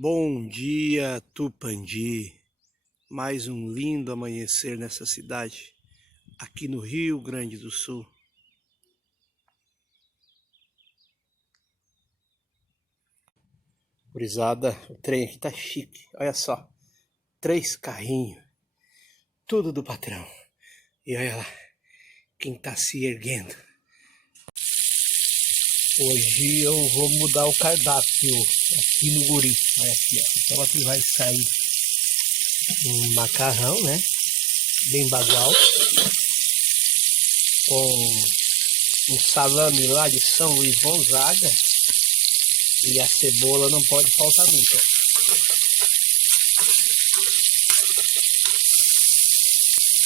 Bom dia, Tupandi. Mais um lindo amanhecer nessa cidade, aqui no Rio Grande do Sul. Gurizada, o trem aqui tá chique. Olha só, 3 carrinhos, tudo do patrão. E olha lá, quem tá se erguendo. Hoje eu vou mudar o cardápio aqui no Guri. Olha aqui, ó. Então aqui vai sair um macarrão, né? Bem bagual. Com um salame lá de São Luís Gonzaga. E a cebola não pode faltar nunca.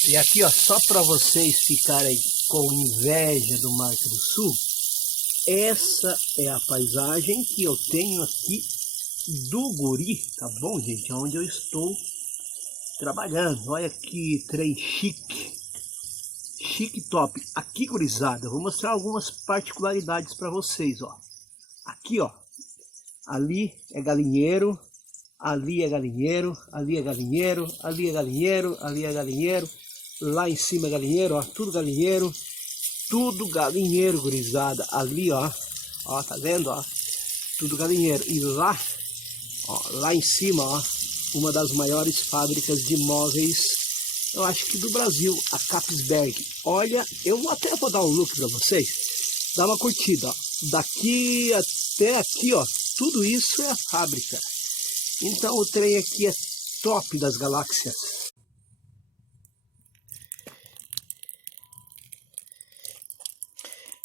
E aqui, ó, só para vocês ficarem com inveja do Marco do Sul, essa é a paisagem que eu tenho aqui do Guri, tá bom, gente? Onde eu estou trabalhando. Olha que trem chique. Chique top. Aqui, gurizada, eu vou mostrar algumas particularidades para vocês, ó. Aqui, ó. Ali é galinheiro, ali é galinheiro, ali é galinheiro, ali é galinheiro, ali é galinheiro. Lá em cima é galinheiro, ó, tudo galinheiro, gurizada. Ali, ó, tá vendo, ó, tudo galinheiro. E lá, ó, lá em cima, ó, uma das maiores fábricas de móveis, eu acho que do Brasil, a Capesberg. Olha, eu até vou dar um look para vocês, dá uma curtida, ó. Daqui até aqui, ó, tudo isso é a fábrica. Então o trem aqui é top das galáxias.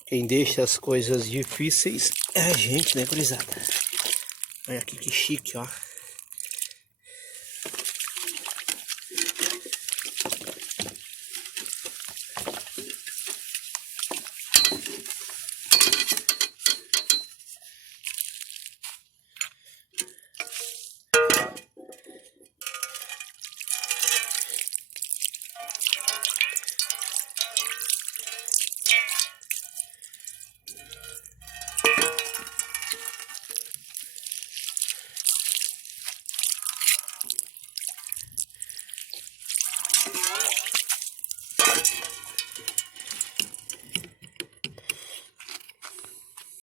Quem deixa as coisas difíceis é a gente, né, gurizada? Olha aqui que chique, ó.